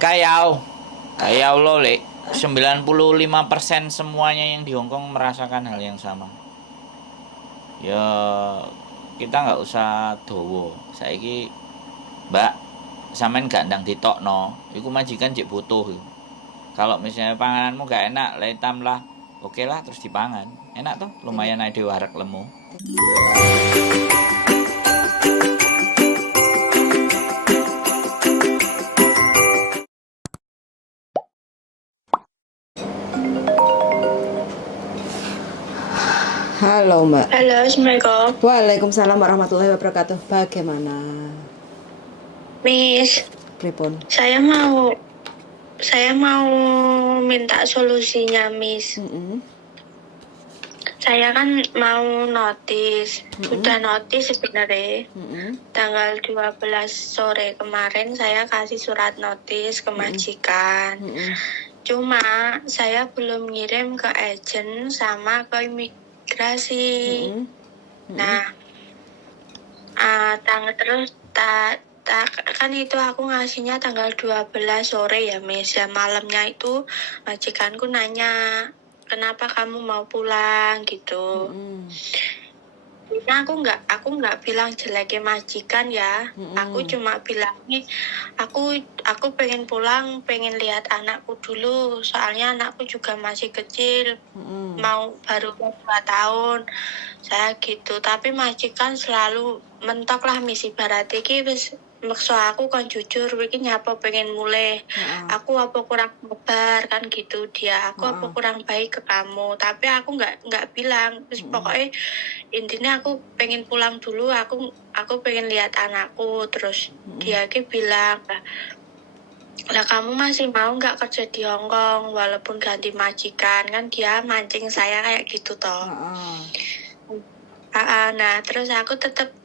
Kayau, kayau lo le. 95% semuanya yang di Hongkong merasakan hal yang sama. Ya kita nggak usah dowo. Saiki Mbak, sampean gak ndang ditokno, iku majikan cek butuh. Kalau misalnya pangananmu gak enak, letam lah. Oke lah terus dipangan. Enak tuh, Thank lumayan aja warak lemu. Halo Mbak. Halo, Assalamualaikum. Waalaikumsalam warahmatullahi wabarakatuh. Bagaimana? Miss, Pripun? saya mau minta solusinya, Miss. Saya kan mau notis, sudah notis sebenarnya. Tanggal 12 sore kemarin saya kasih surat notis ke majikan. Cuma saya belum ngirim ke agen sama ke imigrasi. Nah, kan itu aku ngasihnya tanggal 12 sore ya, Miss. Ya malamnya itu majikanku nanya, "Kenapa kamu mau pulang?" gitu. Nah, aku nggak bilang jeleknya majikan ya. Aku cuma bilang nih, aku pengen pulang, pengen lihat anakku dulu. Soalnya anakku juga masih kecil, mau baru 2 tahun. Saya gitu, tapi majikan selalu mentok lah, misi barat iki wis maksa aku kan jujur iki nyapa pengen mulai. Aku apa kurang sabar kan gitu dia. Aku apa kurang baik ke kamu, tapi aku nggak bilang. Terus pokoknya intinya aku pengen pulang dulu, aku pengen lihat anakku. Terus dia ki bilang, "Lah kamu masih mau nggak kerja di Hongkong walaupun ganti majikan?" Kan dia mancing saya kayak gitu toh. Nah terus aku tetap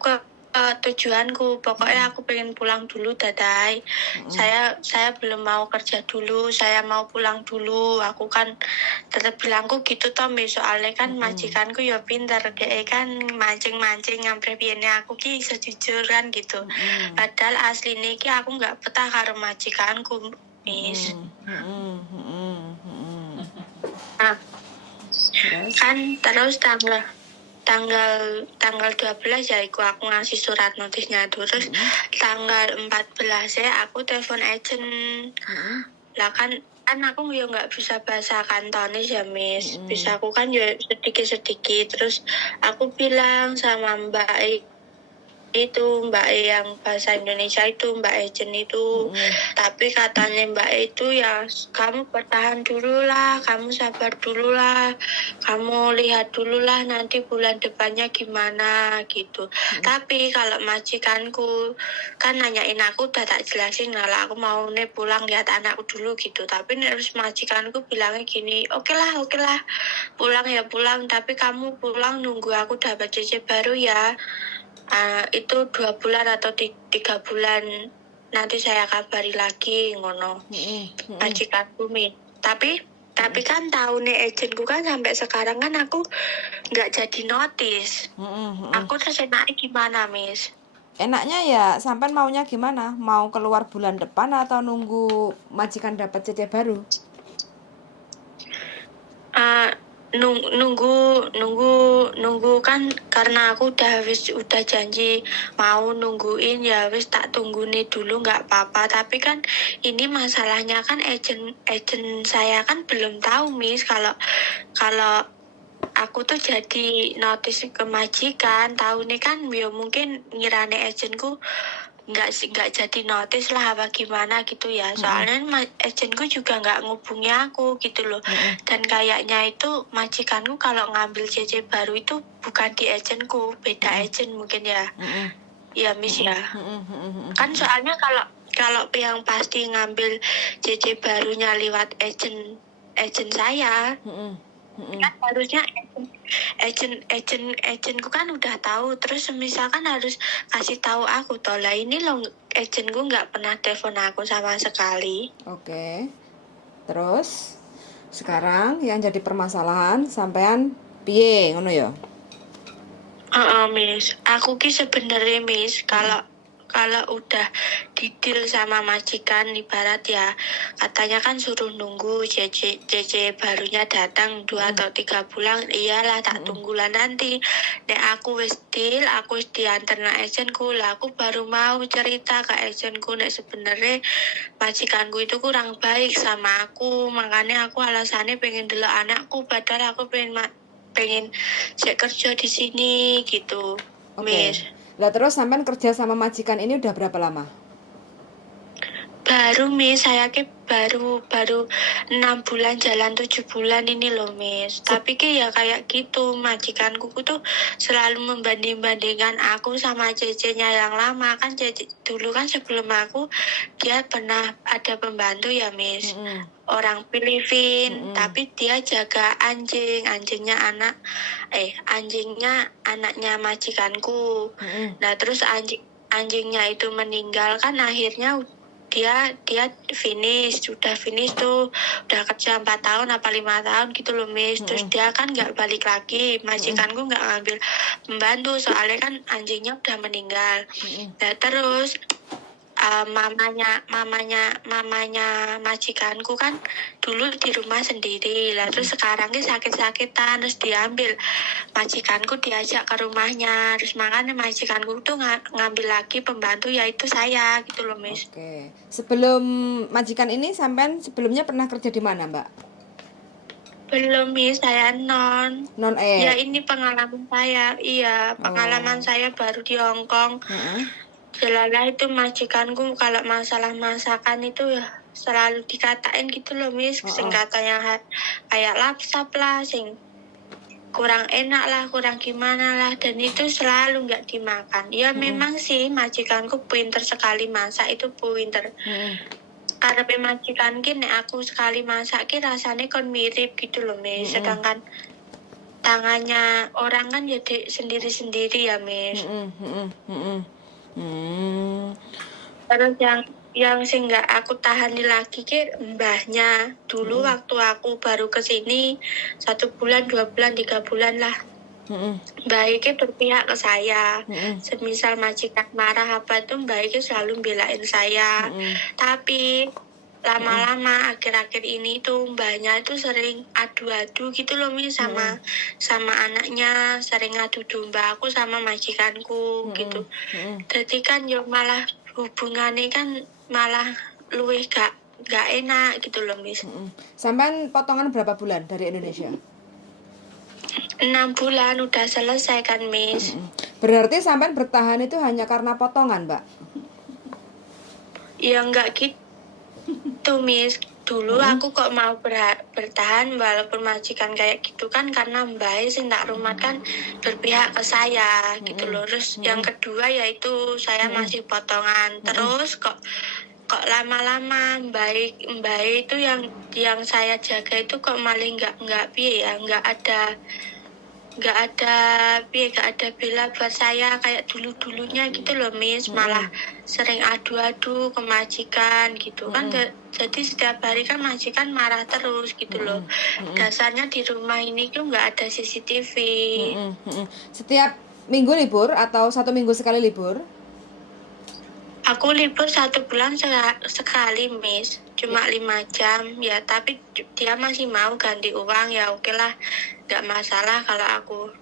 ke tujuanku. Pokoknya aku pengen pulang dulu, Dadai. Saya belum mau kerja dulu, saya mau pulang dulu. Aku kan tetap bilangku gitu toh, soalnya kan majikanku ya pinter, kayak kan mancing-mancing ngampre biene aku ki sejujur kan gitu. Padahal aslinya ki aku nggak betah karo majikanku, Miss. Nah, kan terus tanggal 12 ya aku ngasih surat notisnya itu. Terus tanggal 14 ya aku telepon agent. Lah kan aku ya nggak bisa bahasa Kantonis ya, Miss. Bisa aku kan ya sedikit-sedikit. Terus aku bilang sama Mbak yang bahasa Indonesia itu, Mbak agent itu. Tapi katanya Mbak itu ya, kamu bertahan dulu lah, kamu sabar dulu lah, kamu lihat dulu lah nanti bulan depannya gimana gitu. Tapi kalau majikanku kan nanyain aku, udah tak jelasin lah aku mau nih pulang lihat anakku dulu gitu. Tapi terus majikanku bilangnya gini, oke lah pulang ya pulang, tapi kamu pulang nunggu aku dapat CC baru ya. Itu 2 bulan atau 3 bulan nanti saya kabari lagi ngono. Majikanku Mi. Tapi kan tahu nih agentku kan sampai sekarang kan aku nggak jadi notis. Aku terus enaknya gimana, Miss? Enaknya ya sampean maunya gimana? Mau keluar bulan depan atau nunggu majikan dapat CC baru? Nunggu kan, karena aku udah janji mau nungguin ya wis tak tunggu nih dulu nggak apa-apa. Tapi kan ini masalahnya kan agent saya kan belum tahu, Miss, kalau aku tuh jadi notis ke majikan. Tahu nih kan ya mungkin ngirane agentku nggak jadi notis lah apa gimana gitu ya. Soalnya agentku juga nggak ngubungi aku gitu loh. Dan kayaknya itu majikanku kalau ngambil CC baru itu bukan di agentku, beda agent mungkin ya. Ya, Miss ya. Kan soalnya kalau yang pasti ngambil CC barunya lewat agent saya. Kan harusnya agentku kan udah tahu. Terus misalkan harus kasih tahu aku toh. Lah ini loh, agentku nggak pernah telepon aku sama sekali. Oke. Terus sekarang yang jadi permasalahan sampean piye ngono ya? Miss, aku ki sebenarnya, Miss, kalau kalau udah didil sama majikan, ibarat ya katanya kan suruh nunggu JJ barunya datang 2 atau 3 bulan, iyalah tak tunggulah nanti. Nek aku wis deal, aku wis diantar nang agentku lah, aku baru mau cerita ke agentku nek sebenarnya majikanku itu kurang baik sama aku, makanya aku alasannya pengen delok anakku, padahal aku pengen cek kerja di sini gitu. Oke. Miss, Lah terus sampean kerja sama majikan ini udah berapa lama? baru Miss, saya baru 6 bulan jalan 7 bulan ini loh Miss. Tapi ya kayak gitu, majikanku tuh selalu membanding-bandingkan aku sama cecenya yang lama. Kan cece dulu kan sebelum aku dia pernah ada pembantu ya Miss, orang Filipin, tapi dia jaga anjingnya anaknya majikanku. Nah terus anjingnya itu meninggal kan, akhirnya dia sudah finish tuh, udah kerja 4 tahun apa 5 tahun gitu loh Miss. Terus dia kan nggak balik lagi, majikanku nggak ngambil pembantu soalnya kan anjingnya udah meninggal. Nah terus mamanya majikanku kan dulu di rumah sendiri lah, terus sekarang sakit-sakitan, terus diambil majikanku, diajak ke rumahnya, terus makanya majikanku tuh ngambil lagi pembantu, yaitu saya gitu loh Miss. Oke. Sebelum majikan ini sampean sebelumnya pernah kerja di mana, Mbak? Belum Miss, saya non ya, Non-ed. ini pengalaman saya. Iya, pengalaman saya baru di Hong Kong. Jelalah itu majikanku kalau masalah masakan itu ya selalu dikatain gitu loh Miss, sing katanya kayak lapsap lah, sing kurang enak lah, kurang gimana lah, dan itu selalu nggak dimakan. Ya memang sih majikanku pinter sekali masak, itu pinter. Karena majikan nek aku sekali masak rasanya kon mirip gitu loh Miss, sedangkan tangannya orang kan ya sendiri-sendiri ya Miss. Terus yang sing nggak aku tahani lagi mbahnya dulu. Waktu aku baru kesini 1 bulan 2 bulan 3 bulan lah, mbak berpihak ke saya. Semisal majikan marah apa tuh mbak selalu belain saya. Tapi lama-lama akhir-akhir ini tuh mbahnya itu sering adu-adu gitu loh Miss, sama anaknya, sering adu domba aku sama majikanku gitu. Jadi kan yo malah hubungannya kan malah luwih gak enak gitu loh Miss. Sampean potongan berapa bulan dari Indonesia? 6 bulan udah selesai kan Miss. Berarti sampean bertahan itu hanya karena potongan, Mbak? Ya enggak gitu Miss. Dulu aku kok mau bertahan walaupun majikan kayak gitu kan karena mbak sing tak rumah kan berpihak ke saya gitu loh. Terus yang kedua yaitu saya masih potongan. Terus kok lama-lama mbak itu yang saya jaga itu kok malah nggak ada bela buat saya kayak dulunya gitu loh Miss. Malah sering adu-adu ke majikan gitu kan. Jadi setiap hari kan majikan marah terus gitu loh. Dasarnya di rumah ini tuh nggak ada CCTV. Setiap minggu libur atau 1 minggu sekali libur? Aku libur 1 bulan sekali Miss, cuma 5 jam ya, tapi dia masih mau ganti uang, ya oke lah, nggak masalah kalau aku.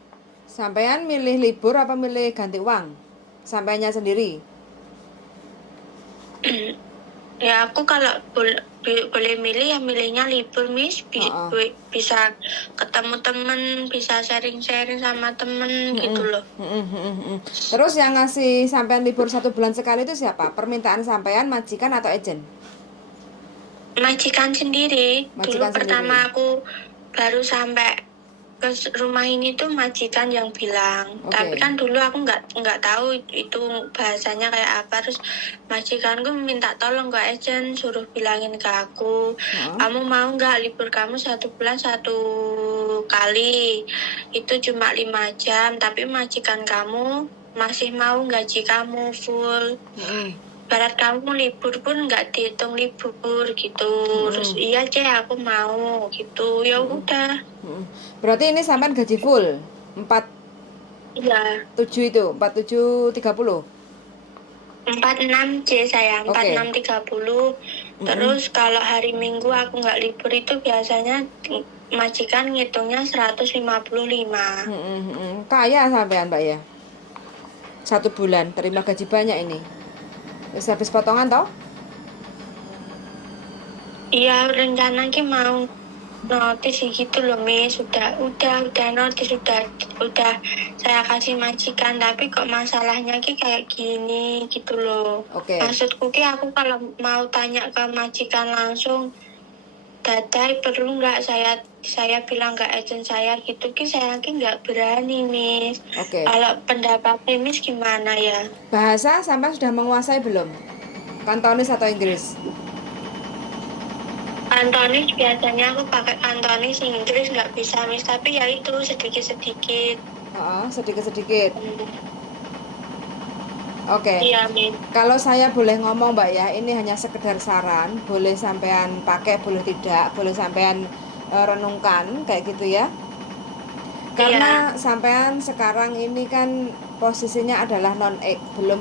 Sampean milih libur apa milih ganti uang? Sampainya sendiri? Ya aku kalau boleh milih ya milihnya libur Miss. Bisa ketemu temen, bisa sharing-sharing sama temen gitu loh. Terus yang ngasih sampean libur 1 bulan sekali itu siapa? Permintaan sampean, majikan atau agent? Majikan sendiri. Majikan Dulu pertama aku baru sampai ke rumah ini tuh majikan yang bilang. Tapi kan dulu aku nggak tahu itu bahasanya kayak apa. Terus majikanku minta tolong ke agent, suruh bilangin ke aku, kamu mau nggak libur kamu 1 bulan 1 kali, itu cuma 5 jam, tapi majikan kamu masih mau gaji kamu full. Barat kamu libur pun nggak dihitung libur gitu. Terus iya aku mau gitu, ya udah. Berarti ini sampean gaji full 7 itu 47.30. 46 C saya, Oke. 46.30. Terus kalau hari Minggu aku nggak libur itu biasanya majikan ngitungnya 155. Kaya sampean Mbak ya. 1 bulan terima gaji banyak ini. Wis habis potongan toh? Iya, rencana ki mau notis gitu loh, Miss. Udah notis, udah saya kasih majikan, tapi kok masalahnya ki kayak gini gitu loh. Oke. Maksudku ki aku kalau mau tanya ke majikan langsung, Dadai perlu nggak saya bilang ke agent saya gitu ki saya ki nggak berani, Miss. Oke. Kalau pendapatnya Miss gimana ya? Bahasa sampean sudah menguasai belum? Kantonis atau Inggris? Kantonis biasanya aku pakai kantonis, Inggris nggak bisa, Miss, tapi ya itu sedikit-sedikit. Sedikit-sedikit. Oke. Iya, Miss. Kalau saya boleh ngomong Mbak ya, ini hanya sekedar saran, boleh sampean pakai, boleh tidak, boleh sampean renungkan kayak gitu ya. Karena sampean sekarang ini kan posisinya adalah non-ek, belum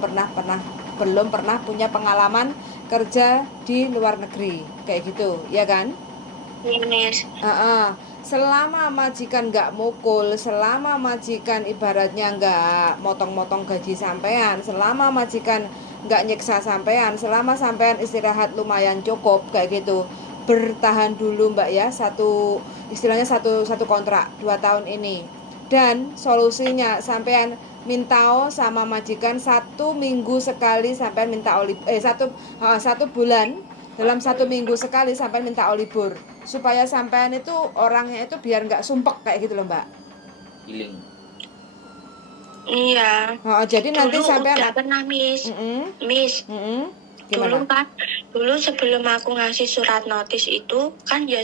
pernah punya pengalaman kerja di luar negeri kayak gitu, ya kan? Iya, Miss. Selama majikan nggak mukul, selama majikan ibaratnya nggak motong-motong gaji sampean, selama majikan nggak nyiksa sampean, selama sampean istirahat lumayan cukup kayak gitu, bertahan dulu Mbak ya, istilahnya satu kontrak 2 tahun ini. Dan solusinya sampean mintao sama majikan 1 minggu sekali sampean minta satu bulan, dalam 1 minggu sekali sampean minta libur, supaya sampean itu orangnya itu biar nggak sumpek kayak gitu loh Mbak. Healing. Iya. Jadi nanti Dulu sampean udah pernah, Miss. Miss. Gimana? Dulu sebelum aku ngasih surat notis itu kan ya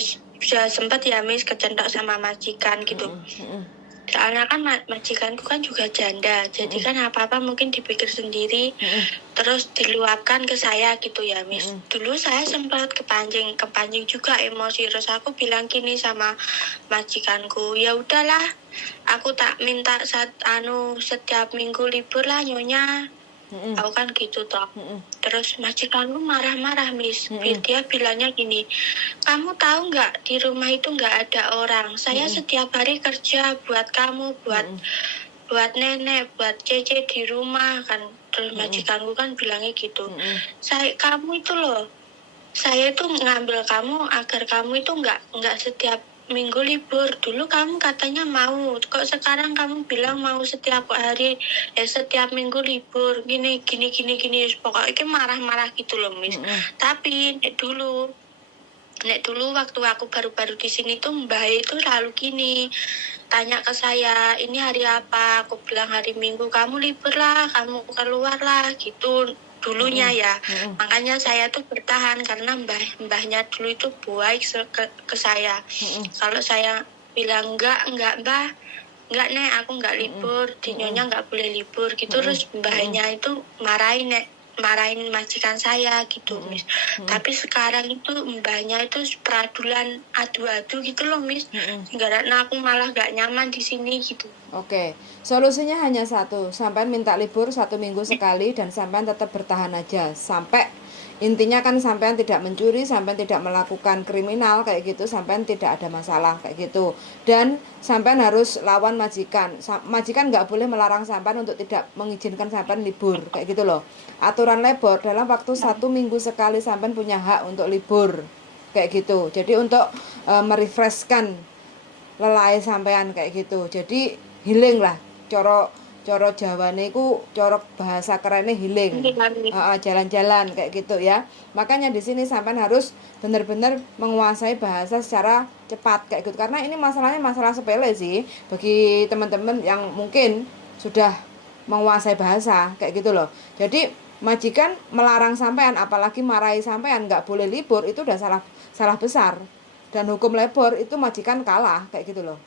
sempat ya, Miss, kecentok sama majikan gitu. Soalnya kan majikanku kan juga janda, jadi kan apa-apa mungkin dipikir sendiri, terus diluapkan ke saya gitu ya, Miss. Dulu saya sempat kepancing juga emosi, terus aku bilang gini sama majikanku, ya udahlah, aku tak minta setiap minggu libur lah Nyonya. Aku kan gitu toh. Terus majikanku marah-marah, Miss. Dia bilangnya gini, kamu tahu nggak di rumah itu nggak ada orang. Saya setiap hari kerja buat kamu, buat nenek, buat Cece di rumah kan. Terus majikanku kan bilangnya gitu. Kamu itu loh, saya itu ngambil kamu agar kamu itu nggak setiap minggu libur. Dulu kamu katanya mau, kok sekarang kamu bilang mau setiap hari, setiap minggu libur, gini. Pokoknya marah-marah gitu loh, Miss. Tapi nek dulu waktu aku baru-baru di sini tuh Mbak itu selalu gini, tanya ke saya, ini hari apa? Aku bilang hari Minggu, kamu libur lah, kamu keluar lah gitu. Dulunya ya, makanya saya tuh bertahan karena mbahnya dulu itu baik ke saya. Kalau saya bilang enggak Mbah, enggak Nek, aku enggak libur, di Nyonya enggak boleh libur gitu. Terus mbahnya itu marahin majikan saya gitu, Miss. Tapi sekarang itu mbahnya itu peradulan adu-adu gitu loh, Miss. Karena aku malah gak nyaman di sini gitu. Oke, solusinya hanya satu, sampean minta libur 1 minggu sekali dan sampean tetap bertahan aja sampai intinya kan sampean tidak mencuri, sampean tidak melakukan kriminal kayak gitu, sampean tidak ada masalah kayak gitu. Dan sampean harus lawan majikan. Majikan nggak boleh melarang sampean untuk tidak mengizinkan sampean libur kayak gitu loh. Aturan labor dalam waktu 1 minggu sekali sampean punya hak untuk libur kayak gitu. Jadi untuk merefreshkan lelai sampean kayak gitu. Jadi healing lah, coro Jawane iku coro bahasa kerennya healing. Jalan-jalan kayak gitu ya. Makanya di sini sampean harus benar-benar menguasai bahasa secara cepat kayak gitu. Karena ini masalahnya masalah sepele sih bagi teman-teman yang mungkin sudah menguasai bahasa kayak gitu loh. Jadi majikan melarang sampean, apalagi marahi sampean nggak boleh libur, itu udah salah besar. Dan hukum labor itu majikan kalah kayak gitu loh.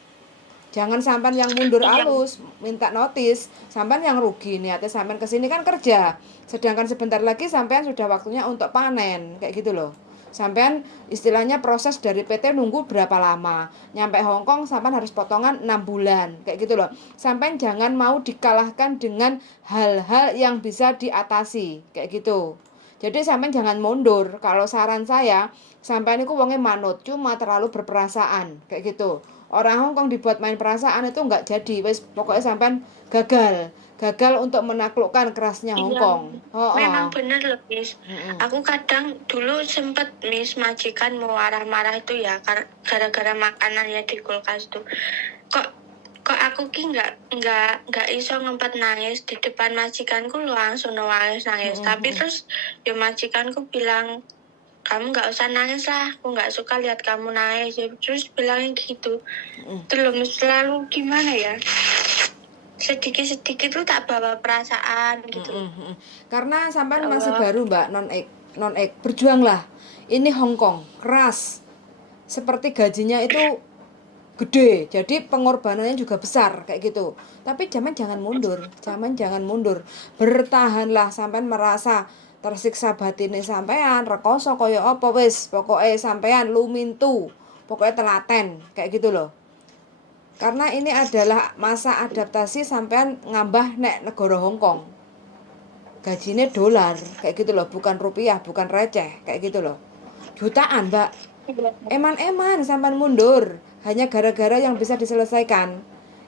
Jangan sampean yang mundur alus, minta notis, sampean yang rugi. Niatnya sampean kesini kan kerja, sedangkan sebentar lagi sampean sudah waktunya untuk panen, kayak gitu loh. Sampean istilahnya proses dari PT nunggu berapa lama. Nyampe Hong Kong sampean harus potongan 6 bulan. Kayak gitu loh. Sampean jangan mau dikalahkan dengan hal-hal yang bisa diatasi. Kayak gitu. Jadi sampean jangan mundur. Kalau saran saya, sampean itu wongnya manut, cuma terlalu berperasaan. Kayak gitu. Orang Hong Kong dibuat main perasaan itu nggak jadi. Wes pokoknya sampean gagal untuk menaklukkan kerasnya Hong Iya, Kong. memang bener loh, Miss. Mm-mm. Aku kadang dulu sempet, Miss, majikan mau marah-marah itu ya, gara-gara makanannya di kulkas tuh. Kok kok aku ki nggak iso ngempet nangis di depan majikanku, langsung nangis. Tapi terus ya majikanku bilang, kamu nggak usah nangis lah, aku nggak suka lihat kamu nangis. Ya, terus bilangin gitu. Terus selalu gimana ya? Sedikit-sedikit tuh tak bawa perasaan gitu. Karena sampean masih baru Mbak, non ek berjuanglah. Ini Hong Kong keras, seperti gajinya itu gede, jadi pengorbanannya juga besar kayak gitu. Tapi jangan mundur, jangan mundur, bertahanlah. Sampean merasa tersiksa batine sampean, rekoso koyo apa wis, pokoknya sampean lumintu, pokoknya telaten kayak gitu loh. Karena ini adalah masa adaptasi sampean ngambah nek negara Hong Kong. Gajinya dolar kayak gitu loh, bukan rupiah, bukan receh kayak gitu loh. Jutaan, Mbak. Eman-eman sampean mundur hanya gara-gara yang bisa diselesaikan.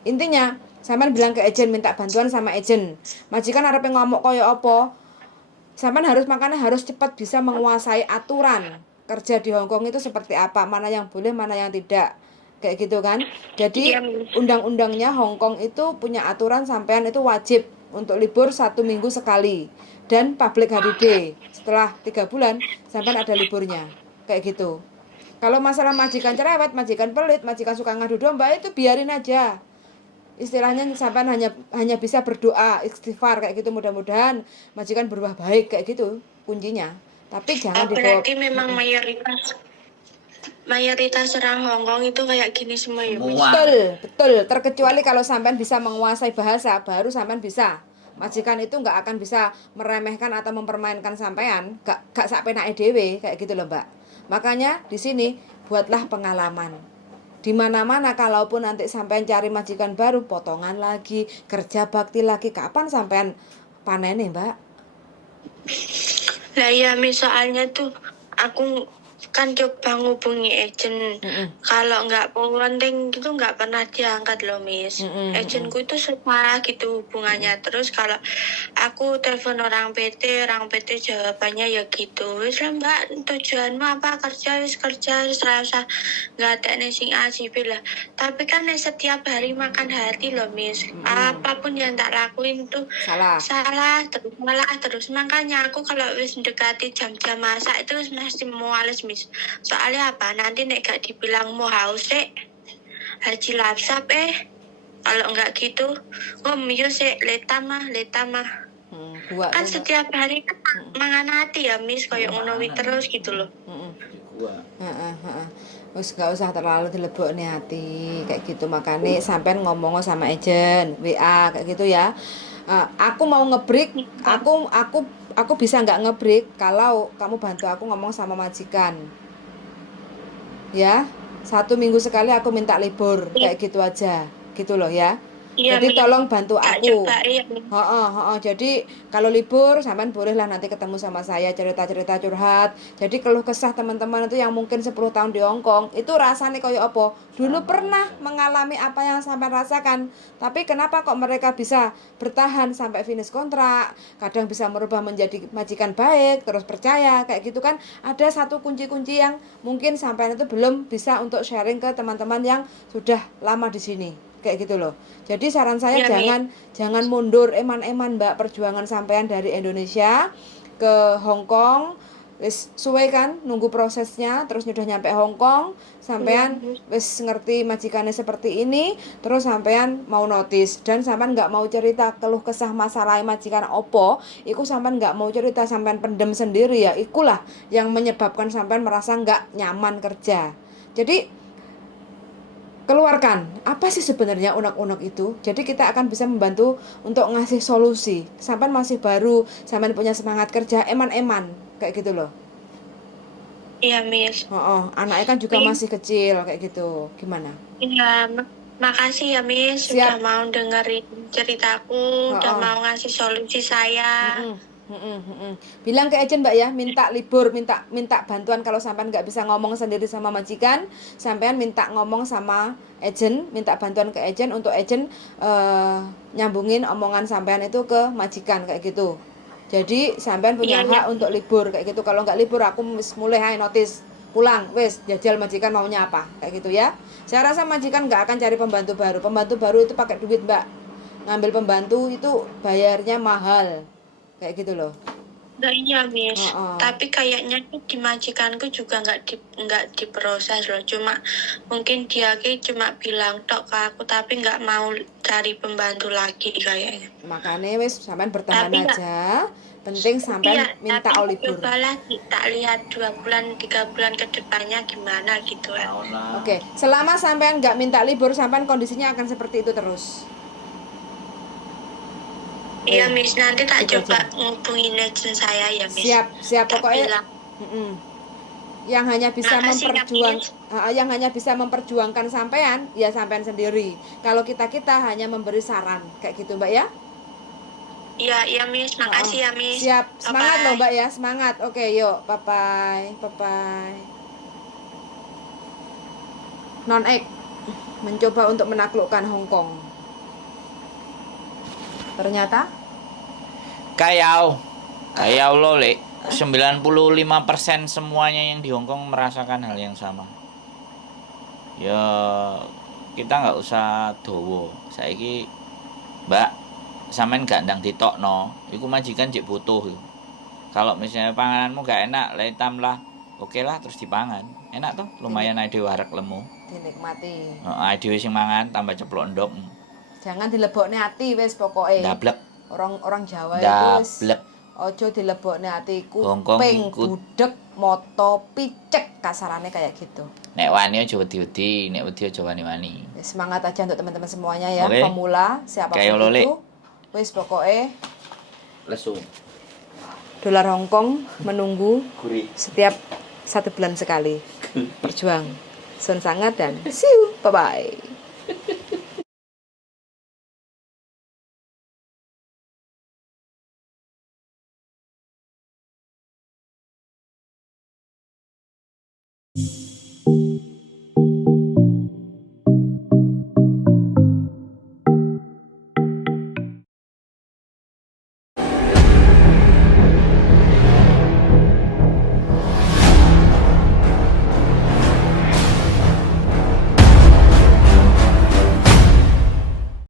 Intinya, sampean bilang ke agent, minta bantuan sama agent. Majikan arepe ngomong koyo apa? Sampean makanya harus cepat bisa menguasai aturan kerja di Hong Kong itu seperti apa, mana yang boleh, mana yang tidak. Kayak gitu kan. Jadi undang-undangnya Hong Kong itu punya aturan sampean itu wajib untuk libur 1 minggu sekali dan public holiday. Setelah 3 bulan sampean ada liburnya. Kayak gitu. Kalau masalah majikan cerewet, majikan pelit, majikan suka ngadu domba, itu biarin aja. Istilahnya sampean hanya bisa berdoa, istighfar kayak gitu, mudah-mudahan majikan berubah baik kayak gitu kuncinya. Tapi jangan dibawa. Berarti memang mayoritas orang Hong Kong itu kayak gini semua ya, Miss? Betul. Terkecuali kalau sampean bisa menguasai bahasa, baru sampean bisa. Majikan itu nggak akan bisa meremehkan atau mempermainkan sampean, gak sak penake dhewe kayak gitu loh, Mbak. Makanya di sini buatlah pengalaman. Di mana-mana kalaupun nanti sampean cari majikan baru, potongan lagi, kerja bakti lagi, kapan sampean panene, Mbak? Lah ya, misalnya tuh aku kan coba ngubungi agent. Kalau nggak penting itu nggak pernah diangkat loh, Miss. Agentku itu susah gitu hubungannya. Terus kalau aku telepon orang PT jawabannya ya gitu. Wis lah, Mbak, tujuanmu apa? Kerja, wis rasa nggak ada sing asik lah. Tapi kan setiap hari makan hati loh, Miss. Apapun yang tak lakuin tuh salah terus. Makanya aku kalau wis mendekati jam-jam masak itu mesti muales, Miss. Soalnya apa? Nanti nek gak dibilang mau haus haji lapsap kalau enggak gitu mio leta mah kan setiap hari kan mangan hati ya, Miss, kayak ngono terus gitu loh. Wis gak usah terlalu dilebokne hati kayak gitu. Makanya sampean ngomong sama agent WA kayak gitu ya. Aku mau ngebreak, aku bisa nggak ngebreak kalau kamu bantu aku ngomong sama majikan. Ya, 1 minggu sekali aku minta libur kayak gitu aja, gitu loh ya. Iya, Jadi tolong bantu aku. Ya. Jadi kalau libur sampean bolehlah nanti ketemu sama saya, cerita-cerita curhat. Jadi keluh kesah teman-teman itu yang mungkin 10 tahun di Hong Kong, itu rasanya kayak apa? Dulu pernah mengalami apa yang sampean rasakan. Tapi kenapa kok mereka bisa bertahan sampai finish kontrak? Kadang bisa merubah menjadi majikan baik, terus percaya kayak gitu kan. Ada satu kunci-kunci yang mungkin sampean itu belum bisa untuk sharing ke teman-teman yang sudah lama di sini. Kayak gitu loh. Jadi saran saya jangan mundur, eman-eman Mbak, perjuangan sampean dari Indonesia ke Hong Kong. Wis suwe kan nunggu prosesnya, terus udah nyampe Hong Kong, sampean wis ngerti majikannya seperti ini, terus sampean mau notice dan sampean nggak mau cerita keluh kesah masalah majikan opo, iku sampean nggak mau cerita, sampean pendem sendiri ya, ikulah yang menyebabkan sampean merasa nggak nyaman kerja. Jadi keluarkan apa sih sebenarnya unek-unek itu. Jadi kita akan bisa membantu untuk ngasih solusi. Sampai masih baru, sampai punya semangat kerja, eman-eman kayak gitu loh. Iya, Miss. Oh, anaknya kan juga Miss. masih kecil kayak gitu. Gimana? Iya, makasih ya, Miss. Sudah Siap. mau dengerin ceritaku, udah Oh. mau ngasih solusi saya. Bilang ke agent Mbak ya, minta libur, minta bantuan kalau sampean nggak bisa ngomong sendiri sama majikan, sampean minta ngomong sama agent, minta bantuan ke agent untuk agent nyambungin omongan sampean itu ke majikan kayak gitu. Jadi sampean punya Iya, hak iya. untuk libur kayak gitu. Kalau nggak libur aku mulai hai notice pulang, wes jajal majikan maunya apa kayak gitu ya. Saya rasa majikan nggak akan cari pembantu baru. Pembantu baru itu pakai duit Mbak. Ngambil pembantu itu bayarnya mahal kayak gitu loh. Nah, iya, Miss. Oh. Tapi kayaknya di majikanku juga nggak diproses loh. Cuma mungkin dia cuma bilang tok ke aku, tapi nggak mau cari pembantu lagi kayaknya. Makanya wes sampean bertahan Tapi aja. Penting sampean minta tapi libur. cobalah tak lihat 2 bulan 3 bulan ke depannya gimana gitu ya. Oke, selama sampean nggak minta libur, sampean kondisinya akan seperti itu terus. Iya, Miss, nanti tak gitu coba aja. ngubungin agent saya ya, Miss. Siap Tak pokoknya. bilang. Yang hanya bisa Makasih ya, yang hanya bisa memperjuangkan sampean ya sampean sendiri. Kalau kita hanya memberi saran kayak gitu Mbak ya. Iya, Miss. Makasih ya, Miss. Siap. Semangat Bye-bye. loh Mbak ya, semangat. Oke, yuk. Bye-bye. Bye-bye. Non-Ek mencoba untuk menaklukkan Hong Kong. Ternyata Kayau lo le 95% semuanya yang di Hong Kong merasakan hal yang sama. Ya kita nggak usah dowo. Saiki Mbak sampean gak ndang ditokno, iku majikan cek butuh. Kalau misalnya pangananmu gak enak, letam lah. Oke lah terus dipangan. Enak toh, lumayan ae dhewe arek lemu. dinikmati. Heeh, dhewe sing mangan tambah ceplok ndok. Jangan dilebokne hati wis pokoke. Dablek. Orang Jawa itu wis Dablek. ojo dilebokne hati, Hongkong kuping ikut. budek, moto picek kasarane kayak gitu. Nek wani aja wedi-wedi, nek wedi aja wani-wani. Semangat aja untuk teman-teman semuanya ya, Oke. pemula siapapun Kayak lole. itu. Wis pokoke Lesu. dolar Hong Kong menunggu Gurih. setiap 1 bulan sekali. Berjuang. Sun sangat dan see you. Bye bye.